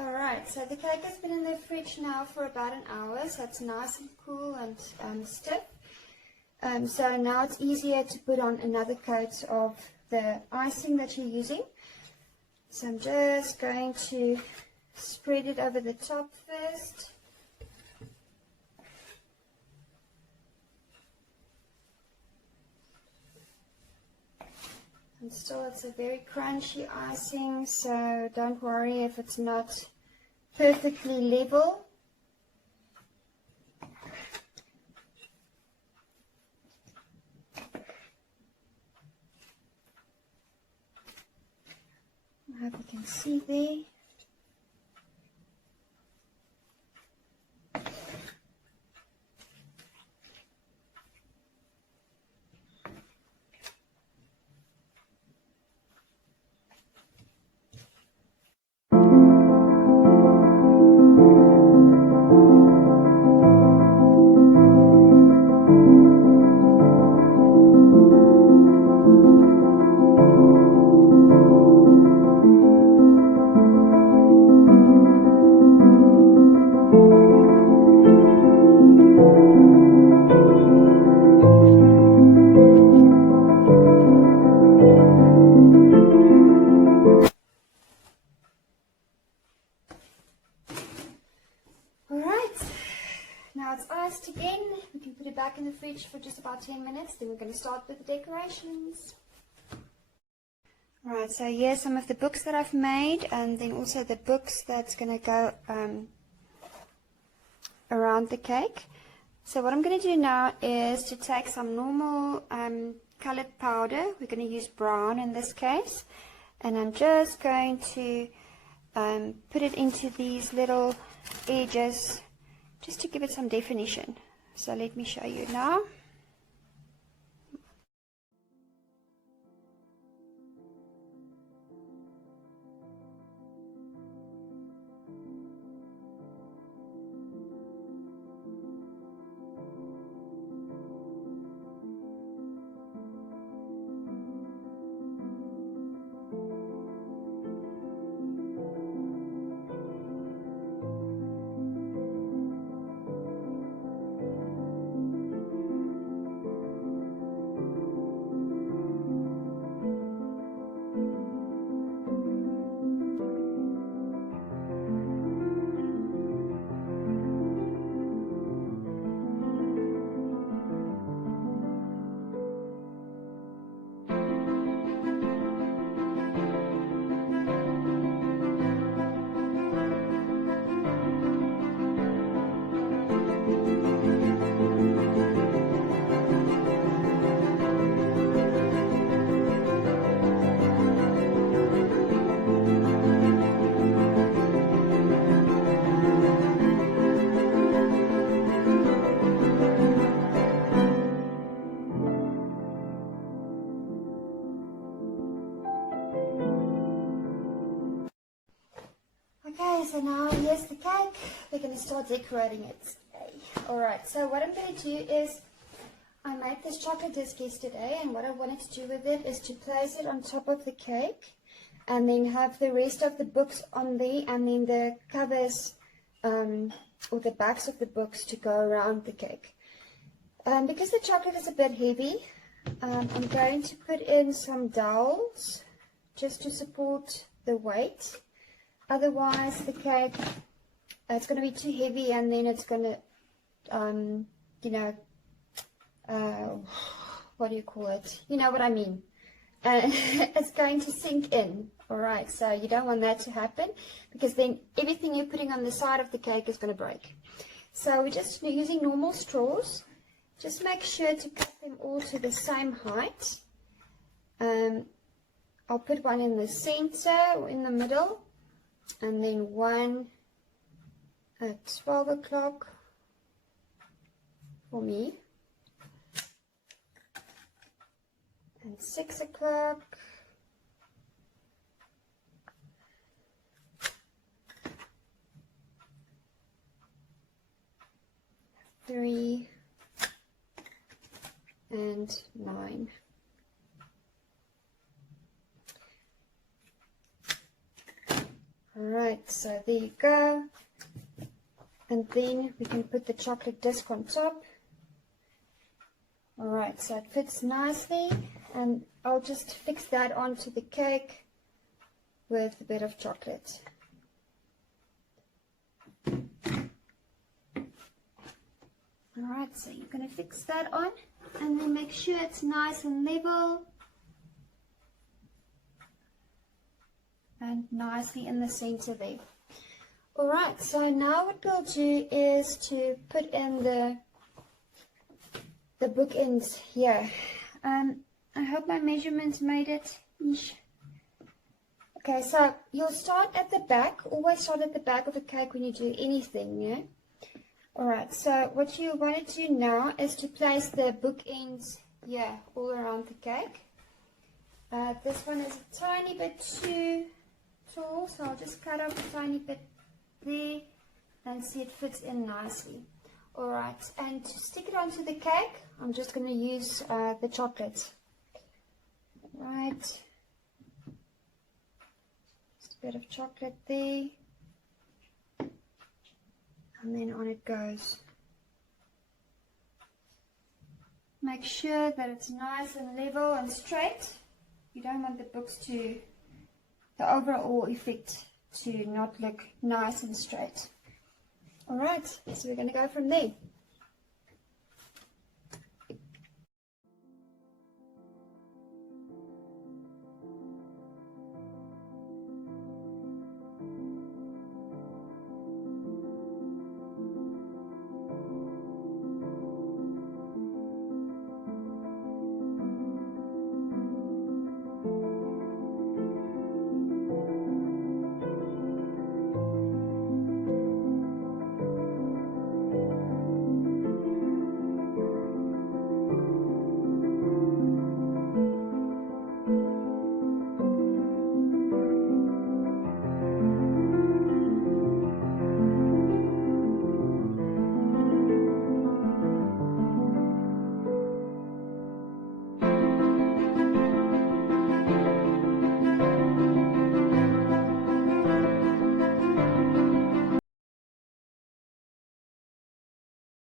Alright, so the cake has been in the fridge now for about an hour, so it's nice and cool and stiff. So now it's easier to put on another coat of the icing that you're using. So I'm just going to spread it over the top first. And still it's a very crunchy icing, so don't worry if it's not perfectly level. I hope you can see there. Now it's iced again. We can put it back in the fridge for just about 10 minutes. Then we're going to start with the decorations. Alright, so here's some of the books that I've made, and then also the books that's going to go around the cake. So what I'm going to do now is to take some normal colored powder. We're going to use brown in this case. And I'm just going to put it into these little edges, just to give it some definition. So let me show you now. Okay, so now here's the cake. We're going to start decorating it. Alright, so what I'm going to do is, I made this chocolate disc yesterday, and what I wanted to do with it is to place it on top of the cake, and then have the rest of the books on there, and then the covers or the backs of the books to go around the cake. Because the chocolate is a bit heavy, I'm going to put in some dowels just to support the weight. Otherwise the cake, it's going to be too heavy, and then it's going to, what do you call it? You know what I mean. It's going to sink in. Alright, so you don't want that to happen, because then everything you're putting on the side of the cake is going to break. So we're just using normal straws. Just make sure to cut them all to the same height. I'll put one in the center or in the middle, and then one at 12 o'clock for me, and 6 o'clock, three, and 9. Alright. Alright, so there you go. And then we can put the chocolate disc on top. Alright, so it fits nicely, and I'll just fix that onto the cake with a bit of chocolate. Alright, so you're going to fix that on, and then make sure it's nice and level and nicely in the center there. Alright, so now what we'll do is to put in the bookends here. I hope my measurements made it. Eesh. Okay, so you'll start at the back. Always start at the back of a cake when you do anything, yeah? Alright, so what you want to do now is to place the bookends here all around the cake. This one is a tiny bit too tall, so I'll just cut off a tiny bit there and see it fits in nicely. Alright, and to stick it onto the cake, I'm just going to use the chocolate. Right, just a bit of chocolate there, and then on it goes. Make sure that it's nice and level and straight. You don't want the overall effect to not look nice and straight. Alright, so we're going to go from there.